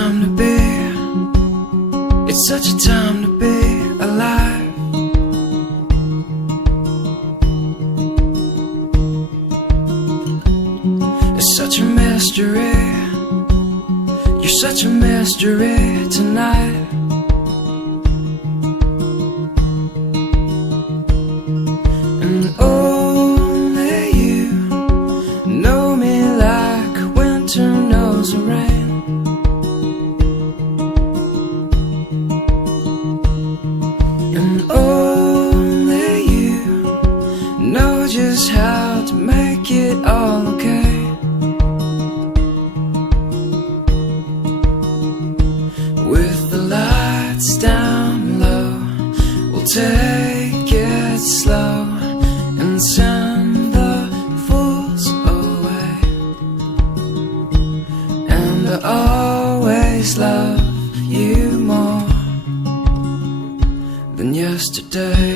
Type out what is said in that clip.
time to be, it's such a time to be alive. It's such a mystery, you're such a mystery tonight. And only you know me like winter knows the rain. And only you know just how to make it all okay. With the lights down low, we'll take it slow and send the fools away. And I always love you more than yesterday.